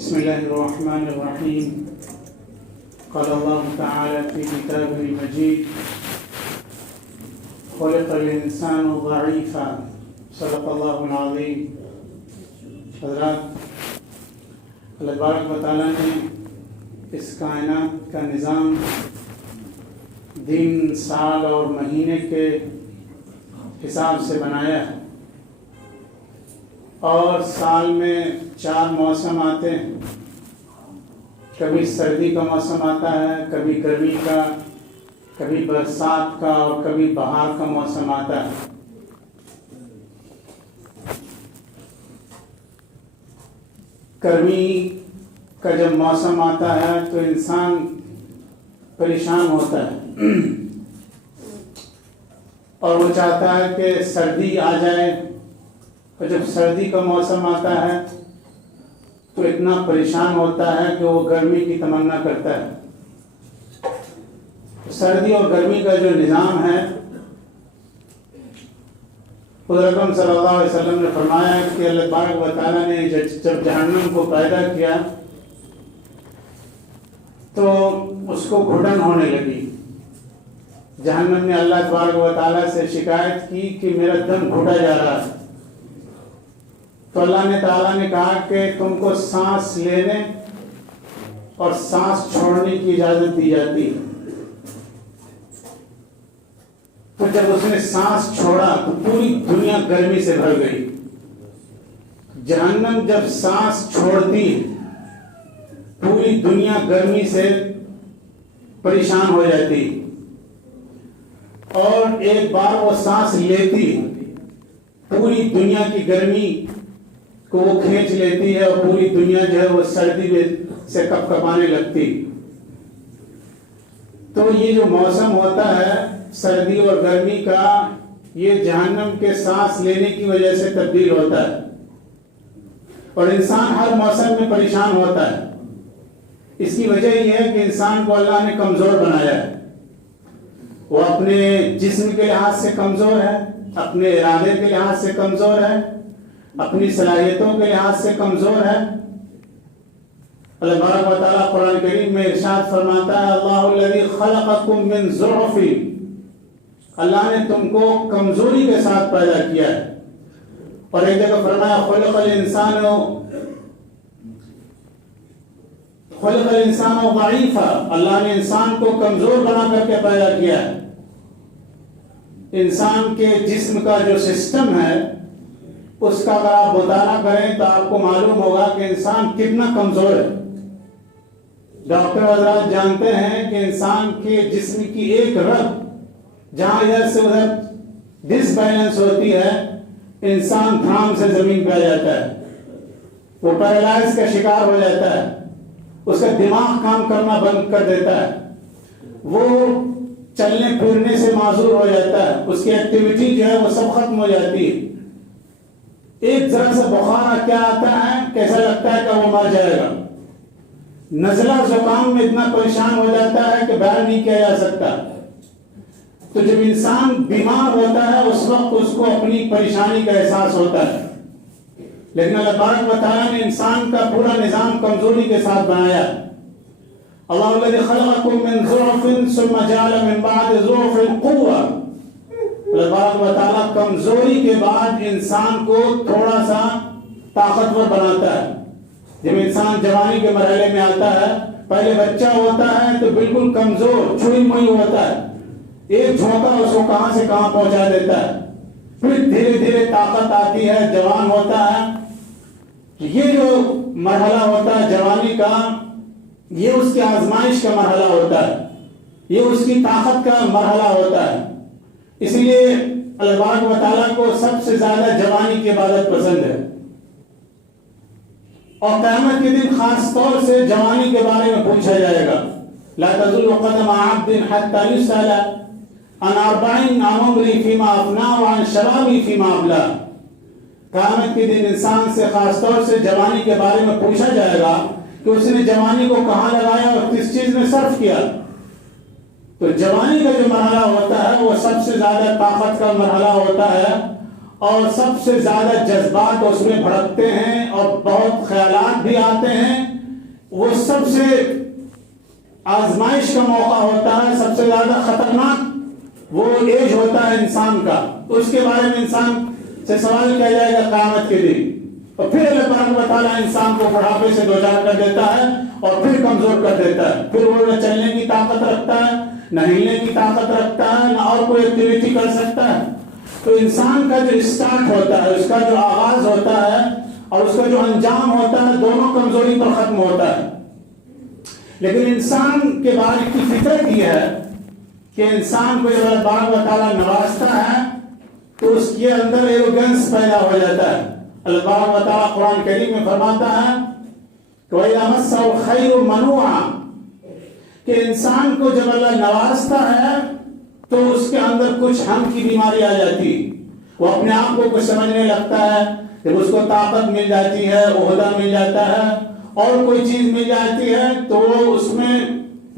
بسم الله الرحمن الرحيم. قال الله تعالى في كتابه المجيد: خلق الإنسان ضعيفا. صدق الله العظيم. حضرات، اللہ تبارک و تعالیٰ نے اس کائنات کا نظام دن، سال اور مہینے کے حساب سے بنایا ہے، اور سال میں 4 موسم آتے ہیں. کبھی سردی کا موسم آتا ہے، کبھی گرمی کا، کبھی برسات کا اور کبھی بہار کا موسم آتا ہے. گرمی کا جب موسم آتا ہے تو انسان پریشان ہوتا ہے اور وہ چاہتا ہے کہ سردی آ جائے، اور جب سردی کا موسم آتا ہے تو اتنا پریشان ہوتا ہے کہ وہ گرمی کی تمنا کرتا ہے. سردی اور گرمی کا جو نظام ہے، حضور اکرم صلی اللہ علیہ وسلم نے فرمایا کہ اللہ تبارک و تعالیٰ نے جب جہنم کو پیدا کیا تو اس کو گھٹن ہونے لگی. جہنم نے اللہ تبارک و تعالیٰ سے شکایت کی کہ میرا دم گھٹا جا رہا ہے. تو اللہ تعالیٰ نے کہا کہ تم کو سانس لینے اور سانس چھوڑنے کی اجازت دی جاتی ہے. تو جب اس نے سانس چھوڑا تو پوری دنیا گرمی سے بھر گئی. جہنم جب سانس چھوڑتی پوری دنیا گرمی سے پریشان ہو جاتی، اور ایک بار وہ سانس لیتی پوری دنیا کی گرمی کو وہ کھینچ لیتی ہے، اور پوری دنیا جو ہے وہ سردی میں سے کپ کپانے لگتی. تو یہ جو موسم ہوتا ہے سردی اور گرمی کا، یہ جہنم کے سانس لینے کی وجہ سے تبدیل ہوتا ہے، اور انسان ہر موسم میں پریشان ہوتا ہے. اس کی وجہ یہ ہے کہ انسان کو اللہ نے کمزور بنایا ہے. وہ اپنے جسم کے لحاظ سے کمزور ہے، اپنے ارادے کے لحاظ سے کمزور ہے، اپنی صلاحیتوں کے لحاظ سے کمزور ہے. اللہ تبارک و تعالیٰ قرآن کریم میں ارشاد فرماتا ہے: اللہ الذی خلقکم من ضعف. اللہ نے تم کو کمزوری کے ساتھ پیدا کیا ہے. اور ایک جگہ فرمایا: خلق الانسان ضعیفا. اللہ نے انسان کو کمزور بنا کر کے پیدا کیا ہے. انسان کے جسم کا جو سسٹم ہے اس کا اگر آپ مطالعہ کریں تو آپ کو معلوم ہوگا کہ انسان کتنا کمزور ہے. ڈاکٹر حضرات جانتے ہیں کہ انسان کے جسم کی ایک رگ جہاں ادھر سے ادھر ڈس بیلنس ہوتی ہے، انسان دھام سے زمین پہ آ جاتا ہے، وہ پیرالائز کا شکار ہو جاتا ہے، اس کا دماغ کام کرنا بند کر دیتا ہے، وہ چلنے پھرنے سے معذور ہو جاتا ہے، اس کی ایکٹیویٹی جو ہے وہ سب ختم ہو جاتی ہے. ایک ذرا سا بخار کیا آتا ہے، کیسا لگتا ہے کہ وہ مر جائے گا. نزلہ زکام میں اتنا پریشان ہو جاتا ہے کہ بیان نہیں کیا جا سکتا. تو جب انسان بیمار ہوتا ہے اس وقت اس کو اپنی پریشانی کا احساس ہوتا ہے. لیکن اللہ تبارک و تعالیٰ نے انسان کا پورا نظام کمزوری کے ساتھ بنایا. اللہ الذی خلقکم من ضعف ثم جعل من بعد ضعف قوة. اللہ تبارک و تعالیٰ کمزوری کے بعد انسان کو تھوڑا سا طاقتور بناتا ہے. جب انسان جوانی کے مرحلے میں آتا ہے، پہلے بچہ ہوتا ہے تو بالکل کمزور چھوئی موئی ہوتا ہے، ایک جھونکا اس کو کہاں سے کہاں پہنچا دیتا ہے. پھر دھیرے دھیرے طاقت آتی ہے، جوان ہوتا ہے. یہ جو مرحلہ ہوتا ہے جوانی کا، یہ اس کی آزمائش کا مرحلہ ہوتا ہے، یہ اس کی طاقت کا مرحلہ ہوتا ہے. اس لیے اللہ تبارک و تعالیٰ کو سب سے زیادہ جوانی کی عبادت پسند ہے. اور قیامت کے دن خاص طور سے جوانی کے بارے میں پوچھا جائے گا. لا تزول قدم عبد حتى يسأل عن 40 عن عمري فيما أفناه وعن شبابي فيما أبلاه. قیامت کے دن انسان سے خاص طور سے جوانی کے بارے میں پوچھا جائے گا کہ اس نے جوانی کو کہاں لگایا اور کس چیز میں صرف کیا. تو جوانی کا جو مرحلہ ہوتا ہے وہ سب سے زیادہ طاقت کا مرحلہ ہوتا ہے، اور سب سے زیادہ جذبات اس میں بھڑکتے ہیں اور بہت خیالات بھی آتے ہیں. وہ سب سے آزمائش کا موقع ہوتا ہے, سب سے زیادہ خطرناک وہ ایج ہوتا ہے انسان کا. تو اس کے بارے میں انسان سے سوال کیا جائے گا قیامت کے دن. اور پھر اللہ تبارک و تعالیٰ انسان کو بڑھاپے سے دوچار کر دیتا ہے اور پھر کمزور کر دیتا ہے. پھر وہ نہ چلنے کی طاقت رکھتا ہے, نہ ہلنے کی طاقت رکھتا ہے, نہ اور کوئی ایکٹیویٹی کر سکتا ہے. تو انسان کا جو اسٹارٹ ہوتا ہے, اس کا جو آغاز ہوتا ہے اور اس کا جو انجام ہوتا ہے, دونوں کمزوری پر ختم ہوتا ہے. لیکن انسان کے بارے کی فطرت یہ ہے کہ انسان کو جب اللہ تبارک و تعالیٰ نوازتا ہے تو اس کے اندر ایروگنس پیدا ہو جاتا ہے. اللہ تبارک و تعالیٰ قرآن کریم میں فرماتا ہے کہ وَإِذَا مَسَّهُ الْخَيْرُ مَنُوعًا, کہ انسان کو جب اللہ نوازتا ہے تو اس کے اندر کچھ ہم کی بیماری آ جاتی. وہ اپنے آپ کو کچھ سمجھنے لگتا ہے. جب اس کو طاقت مل جاتی ہے, عہدہ مل جاتا ہے اور کوئی چیز مل جاتی ہے تو وہ اس میں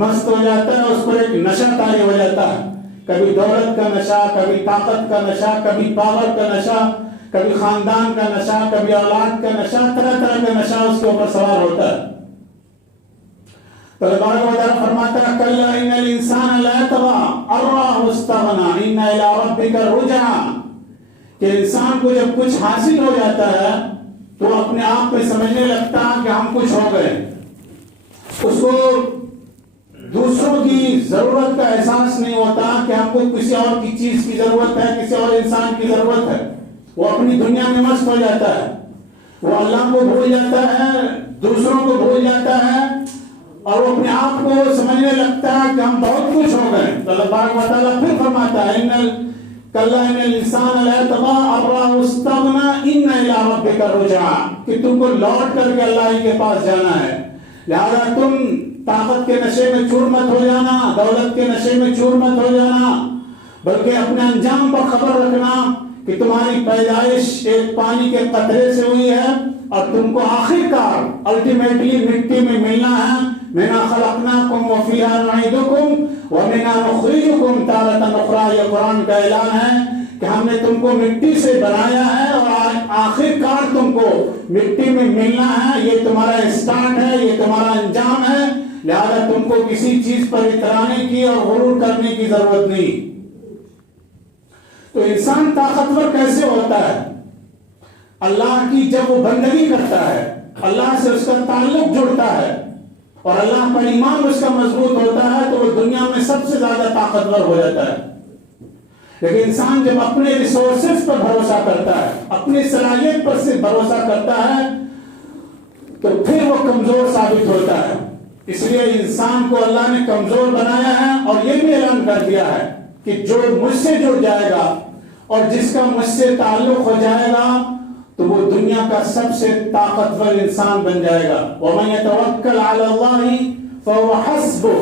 مست ہو جاتا ہے, اس پر ایک نشہ طاری ہو جاتا ہے. کبھی دولت کا نشہ, کبھی طاقت کا نشہ, کبھی پاور کا نشہ, کبھی خاندان کا نشہ, کبھی اولاد کا نشہ, طرح طرح کا نشہ اس کے اوپر سوار ہوتا ہے. تو اللہ تبارک و تعالیٰ فرماتا ہے کلا ان الانسان لا یطغی ان رآہ استغنی ان الی ربک الرجعی, کہ انسان کو جب کچھ حاصل ہو جاتا ہے تو اپنے آپ پہ سمجھنے لگتا ہے کہ ہم کچھ ہو گئے. اس کو دوسروں کی ضرورت کا احساس نہیں ہوتا کہ ہم کو کسی اور کی چیز کی ضرورت ہے, کسی اور انسان کی ضرورت ہے. وہ اپنی دنیا میں مست ہو جاتا ہے, وہ اللہ کو بھول جاتا ہے, دوسروں کو بھول جاتا ہے اور وہ اپنے آپ کو سمجھنے لگتا ہے کہ ہم بہت کچھ ہو گئے. تو اللہ تبارک و تعالیٰ پھر فرماتا ہے کلا ان الانسان لا یطغی ان رآہ استغنی ان الی ربک الرجعی, کہ تم کو لوٹ کر کے اللہ ہی کے پاس جانا ہے. لہذا تم طاقت کے نشے میں چور مت ہو جانا, دولت کے نشے میں چور مت ہو جانا, بلکہ اپنے انجام پر خبر رکھنا کہ تمہاری پیدائش ایک پانی کے قطرے سے ہوئی ہے اور تم کو آخر کار الٹیمیٹلی مٹی میں ملنا ہے. مِنْهَا خَلَقْنَاكُمْ وَفِيهَا نُعِيدُكُمْ وَمِنْهَا نُخْرِجُكُمْ تَارَةً أُخْرَىٰ. یہ قرآن کا اعلان ہے کہ ہم نے تم کو مٹی سے بنایا ہے اور آخر کار تم کو مٹی میں ملنا ہے. یہ تمہارا اسٹارٹ ہے, یہ تمہارا انجام ہے. لہذا تم کو کسی چیز پر اترانے کی اور غرور کرنے کی ضرورت نہیں. تو انسان طاقتور کیسے ہوتا ہے؟ اللہ کی جب وہ بندگی کرتا ہے, اللہ سے اس کا تعلق جڑتا ہے اور اللہ پر ایمان اس کا مضبوط ہوتا ہے تو وہ دنیا میں سب سے زیادہ طاقتور ہو جاتا ہے. لیکن انسان جب اپنے ریسورسز پر بھروسہ کرتا ہے, اپنی صلاحیت پر سے بھروسہ کرتا ہے تو پھر وہ کمزور ثابت ہوتا ہے. اس لیے انسان کو اللہ نے کمزور بنایا ہے اور یہ بھی اعلان کر دیا ہے کہ جو مجھ سے جڑ جائے گا اور جس کا مجھ سے تعلق ہو جائے گا تو وہ دنیا کا سب سے طاقتور انسان بن جائے گا. وَمَن يَتَوَكَّلْ عَلَى اللَّهِ فَهُوَ حَسْبُهُ,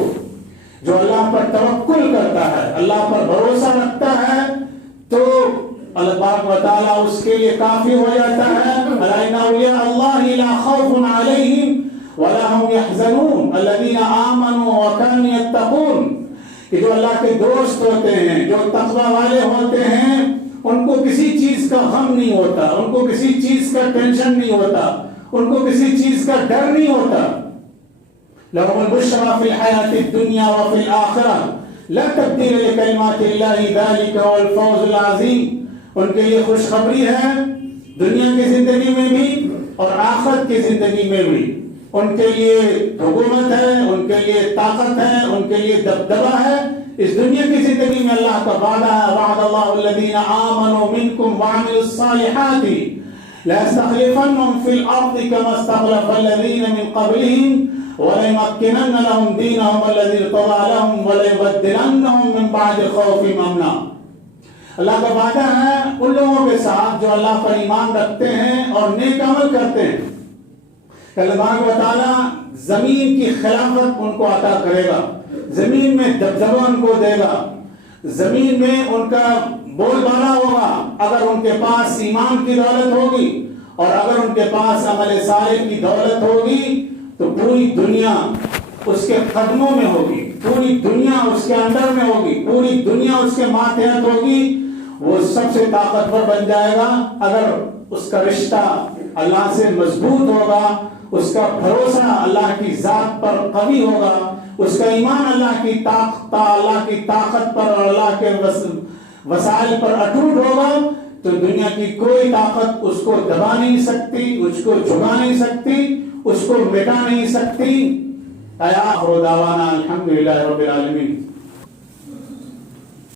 جو اللہ پر توکل کرتا ہے, اللہ پر بھروسہ رکھتا ہے تو اللہ تبارک و تعالیٰ اس کے لیے کافی ہو جاتا ہے. أَلَا إِنَّ أَوْلِيَاءَ اللَّهِ لَا خَوْفٌ عَلَيْهِمْ وَلَا هُمْ يَحْزَنُونَ الَّذِينَ آمَنُوا وَكَانُوا يَتَّقُونَ, کہ جو اللہ کے دوست ہوتے ہیں, جو تقوی والے ہوتے ہیں, ان کو کسی چیز کا غم نہیں ہوتا, ان کو کسی چیز کا ٹینشن نہیں ہوتا, ان کو کسی چیز کا ڈر نہیں ہوتا. لَهُمُ الْبُشْرَىٰ فِي الْحَيَاةِ الدُّنْيَا وَفِي الْآخِرَةِ لَا تَبْدِيلَ لِكَلِمَاتِ اللَّهِ ذَلِكَ هُوَ الْفَوْزُ الْعَظِيمُ. ان کے لیے خوشخبری ہے دنیا کی زندگی میں بھی اور آخرت کی زندگی میں بھی. ان کے لیے حکومت ہے, ان کے لیے طاقت ہے, ان کے لیے دبدبہ ہے. اس دنیا کی زندگی میں اللہ کا وعدہ ہے, وعد اللہ الذین آمنوا منکم وعملوا الصالحات لَيَسْتَخْلِفَنَّهُمْ فِي الْأَرْضِ كَمَا اسْتَخْلَفَ الَّذِينَ مِنْ قَبْلِهِمْ وَلَيُمَكِّنَنَّ لَهُمْ دِينَهُمْ الَّذِي ارْتَضَىٰ لَهُمْ وَلَيُبَدِّلَنَّهُمْ مِنْ بَعْدِ خَوْفِهِمْ أَمْنًا. اللہ کا وعدہ ہے ان لوگوں کے ساتھ جو اللہ پر ایمان رکھتے ہیں اور نیک عمل کرتے ہیں. اللہ تبارک و تعالیٰ زمین کی خلافت ان کو عطا کرے گا, زمین میں دبدبہ ان کو دے گا, زمین میں ان کا بول بالا ہوگا اگر ان کے پاس ایمان کی دولت ہوگی اور اگر ان کے پاس عمل صالح کی دولت ہوگی تو پوری دنیا اس کے قدموں میں ہوگی, پوری دنیا اس کے اندر میں ہوگی, پوری دنیا اس کے ماتحت ہوگی وہ سب سے طاقتور بن جائے گا اگر اس کا رشتہ اللہ سے مضبوط ہوگا، اس کا بھروسہ اللہ کی ذات پر قوی ہوگا، اس کا ایمان اللہ کی طاقت پر اور اللہ کے وسائل پر اٹوٹ ہوگا، تو دنیا کی کوئی طاقت اس کو دبا نہیں سکتی، اس کو جھکا نہیں سکتی، اس کو مٹا نہیں سکتی۔ آخر دعوانا الحمدللہ رب العالمین۔